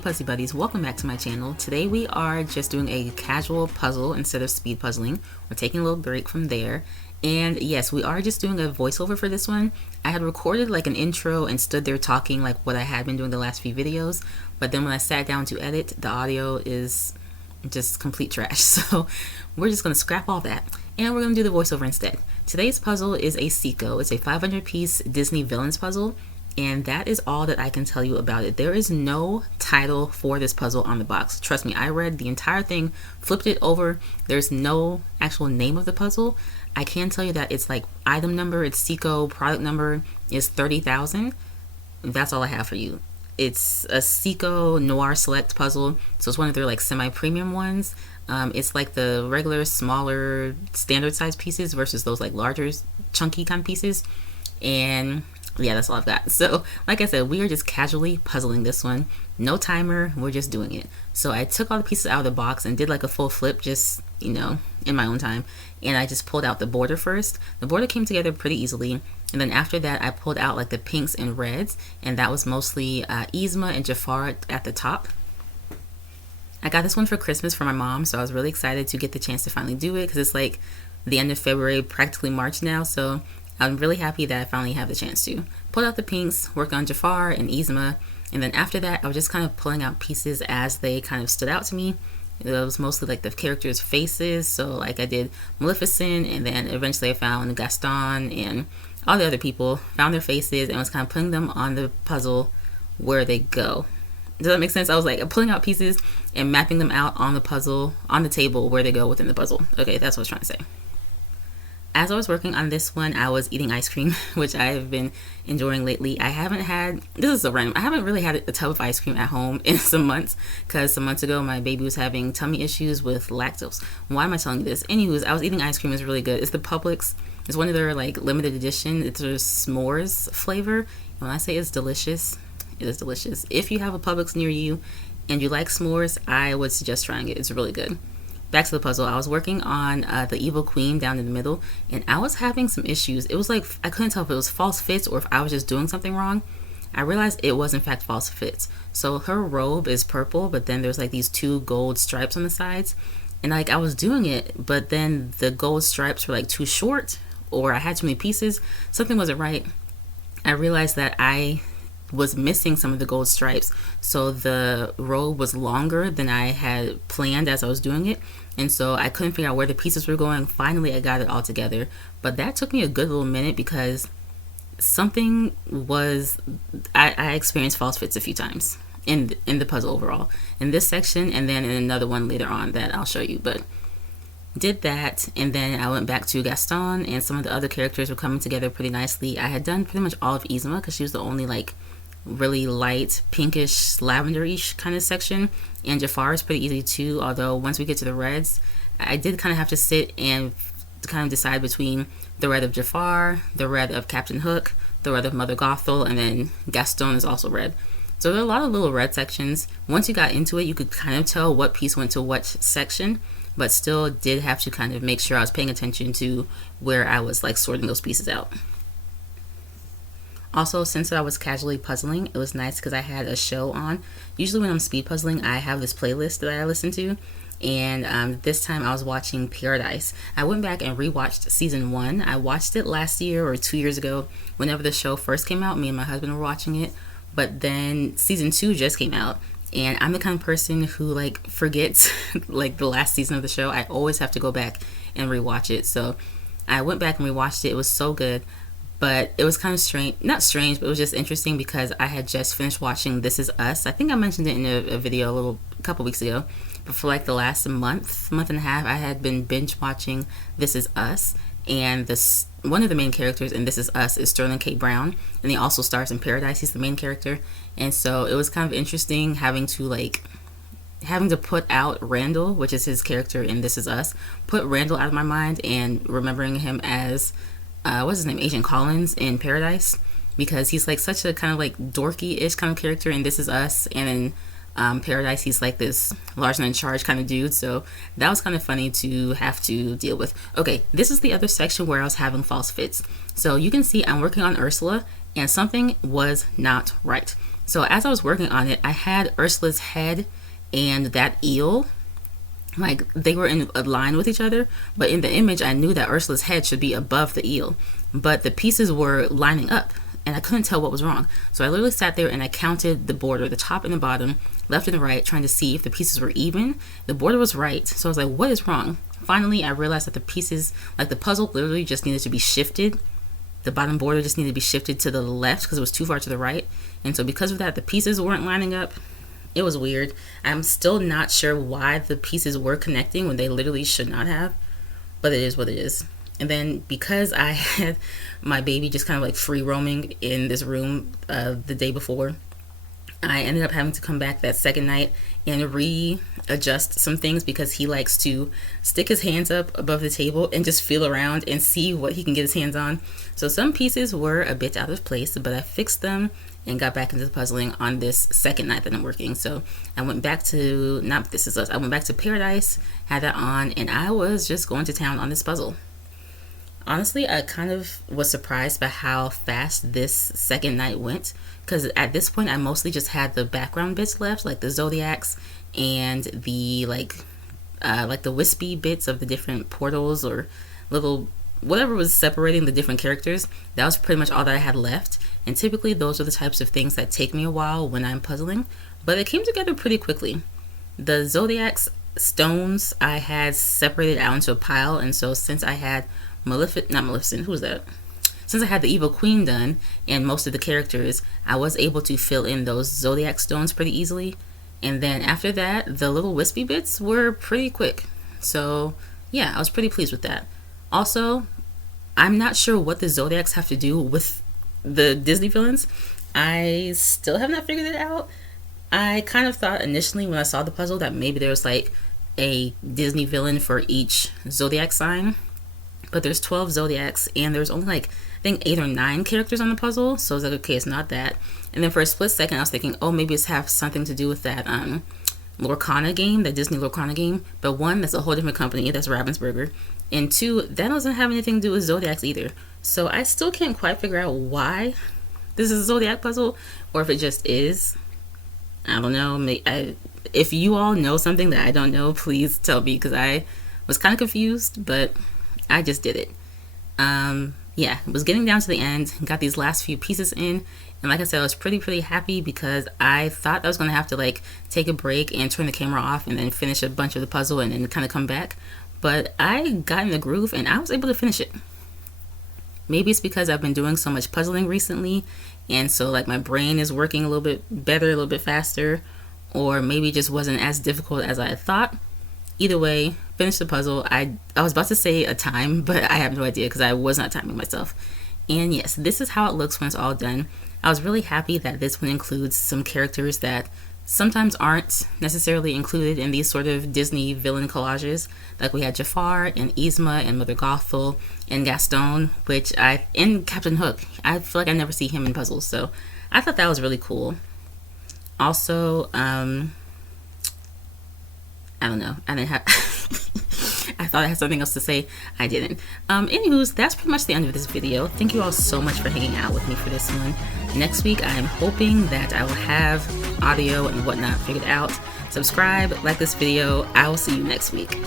Puzzle Buddies, welcome back to my channel. Today we are just doing a casual puzzle instead of speed puzzling. We're taking a little break from there. And yes, we are just doing a voiceover for this one. I had recorded like an intro and stood there talking like what I had been doing the last few videos. But then when I sat down to edit, the audio is just complete trash. So we're just going to scrap all that. And we're going to do the voiceover instead. Today's puzzle is a Ceaco. It's a 500-piece Disney villains puzzle. And that is all that I can tell you about it. There is no title for this puzzle on the box. Trust me, I read the entire thing, flipped it over. There's no actual name of the puzzle. I can tell you that it's like item number, it's Ceaco, product number is 30,000. That's all I have for you. It's a Ceaco Noir Select puzzle. So it's one of their like semi-premium ones. It's like the regular, smaller, standard size pieces versus those like larger, chunky kind of pieces. And yeah, that's all I've got. So like I said, we are just casually puzzling this one. No timer, we're just doing it. So I took all the pieces out of the box and did like a full flip, just, you know, in my own time. And I just pulled out the border first. The border came together pretty easily. And then after that, I pulled out like the pinks and reds. And that was mostly Yzma and Jafar at the top. I got this one for Christmas for my mom. So I was really excited to get the chance to finally do it. Because it's like the end of February, practically March now. So I'm really happy that I finally have the chance to. Pull out the pinks, work on Jafar and Yzma, and then after that I was just kind of pulling out pieces as they kind of stood out to me. It was mostly like the characters' faces, so like I did Maleficent, and then eventually I found Gaston and all the other people, found their faces, and was kind of putting them on the puzzle where they go. Does that make sense? I was like pulling out pieces and mapping them out on the puzzle, on the table where they go within the puzzle. Okay, that's what I was trying to say. As I was working on this one, I was eating ice cream, which I have been enjoying lately. I haven't really had a tub of ice cream at home in some months, because some months ago my baby was having tummy issues with lactose. Why am I telling you this? Anywho, I was eating ice cream. It's really good. It's the Publix. It's one of their like limited edition. It's a s'mores flavor. And when I say it's delicious, it is delicious. If you have a Publix near you and you like s'mores, I would suggest trying it. It's really good. Back to the puzzle. I was working on the evil queen down in the middle, and I was having some issues. It was like I couldn't tell if it was false fits or if I was just doing something wrong. I realized it was in fact false fits. So her robe is purple, but then there's like these two gold stripes on the sides, and like I was doing it, but then the gold stripes were like too short, or I had too many pieces. Something wasn't right. I realized that I was missing some of the gold stripes, so the robe was longer than I had planned as I was doing it, and so I couldn't figure out where the pieces were going. Finally I got it all together, but that took me a good little minute because something was I experienced false fits a few times in the puzzle overall, in this section and then in another one later on that I'll show you. But did that, and then I went back to Gaston, and some of the other characters were coming together pretty nicely. I had done pretty much all of Yzma because she was the only like really light pinkish lavenderish kind of section, and Jafar is pretty easy too, although once we get to the reds I did kind of have to sit and kind of decide between the red of Jafar, the red of Captain Hook, the red of Mother Gothel, and then Gaston is also red. So there are a lot of little red sections. Once you got into it, you could kind of tell what piece went to what section, but still did have to kind of make sure I was paying attention to where I was like sorting those pieces out. Also, since I was casually puzzling, it was nice because I had a show on. Usually when I'm speed puzzling, I have this playlist that I listen to, and this time I was watching Paradise. I went back and rewatched season 1. I watched it last year or 2 years ago whenever the show first came out. Me and my husband were watching it, but then season 2 just came out, and I'm the kind of person who like forgets like the last season of the show. I always have to go back and rewatch it. So I went back and rewatched it. It was so good. But it was kind of strange, not strange, but it was just interesting because I had just finished watching This Is Us. I think I mentioned it in a video a couple weeks ago. But for like the last month and a half, I had been binge watching This Is Us. And one of the main characters in This Is Us is Sterling K. Brown. And he also stars in Paradise. He's the main character. And so it was kind of interesting having to put out Randall, which is his character in This Is Us. Put Randall out of my mind and remembering him as what's his name, Agent Collins in Paradise, because he's like such a kind of like dorky-ish kind of character in This Is Us, and in Paradise he's like this large and in charge kind of dude. So that was kind of funny to have to deal with. Okay, this is the other section where I was having false fits. So you can see I'm working on Ursula, and something was not right. So as I was working on it, I had Ursula's head and that eel, like they were in a line with each other, but in the image I knew that Ursula's head should be above the eel, but the pieces were lining up and I couldn't tell what was wrong. So I literally sat there and I counted the border, the top and the bottom, left and right, trying to see if the pieces were even. The border was right, so I was like, what is wrong? Finally I realized that the pieces, like the puzzle literally just needed to be shifted. The bottom border just needed to be shifted to the left because it was too far to the right, and so because of that the pieces weren't lining up. It was weird. I'm still not sure why the pieces were connecting when they literally should not have, but it is what it is. And then because I had my baby just kind of like free roaming in this room the day before, I ended up having to come back that second night and readjust some things because he likes to stick his hands up above the table and just feel around and see what he can get his hands on. So some pieces were a bit out of place, but I fixed them and got back into the puzzling on this second night that I'm working. So I went back to, not This Is Us, I went back to Paradise, had that on, and I was just going to town on this puzzle. Honestly, I kind of was surprised by how fast this second night went, because at this point I mostly just had the background bits left, like the Zodiacs and the like the wispy bits of the different portals or little whatever was separating the different characters. That was pretty much all that I had left, and typically those are the types of things that take me a while when I'm puzzling, but it came together pretty quickly. The Zodiac's stones I had separated out into a pile, and so since I had since I had the Evil Queen done and most of the characters, I was able to fill in those Zodiac stones pretty easily. And then after that, the little wispy bits were pretty quick. So yeah, I was pretty pleased with that. Also, I'm not sure what the Zodiacs have to do with the Disney villains. I still have not figured it out. I kind of thought initially when I saw the puzzle that maybe there was like a Disney villain for each Zodiac sign. But there's 12 Zodiacs and there's only like I think 8 or 9 characters on the puzzle, so I was like, okay, it's not that. And then for a split second I was thinking, oh, maybe it's have something to do with that Lorcana game, that Disney Lorcana game. But one, that's a whole different company, that's Ravensburger, and two, that doesn't have anything to do with Zodiacs either. So I still can't quite figure out why this is a Zodiac puzzle, or if it just is. I don't know. If you all know something that I don't know, please tell me, because I was kind of confused, but I just did it. Yeah, it was getting down to the end, got these last few pieces in, and like I said, I was pretty happy because I thought I was gonna have to like take a break and turn the camera off and then finish a bunch of the puzzle and then kind of come back, but I got in the groove and I was able to finish it. Maybe it's because I've been doing so much puzzling recently, and so like my brain is working a little bit better, a little bit faster, or maybe it just wasn't as difficult as I had thought. Either way, finished the puzzle. I was about to say a time, but I have no idea because I was not timing myself. And yes, this is how it looks when it's all done. I was really happy that this one includes some characters that sometimes aren't necessarily included in these sort of Disney villain collages. Like we had Jafar and Yzma and Mother Gothel and Gaston, and Captain Hook. I feel like I never see him in puzzles, so I thought that was really cool. Also, I don't know. I didn't have. I thought I had something else to say. I didn't. Anywho's, that's pretty much the end of this video. Thank you all so much for hanging out with me for this one. Next week, I'm hoping that I will have audio and whatnot figured out. Subscribe, like this video. I will see you next week.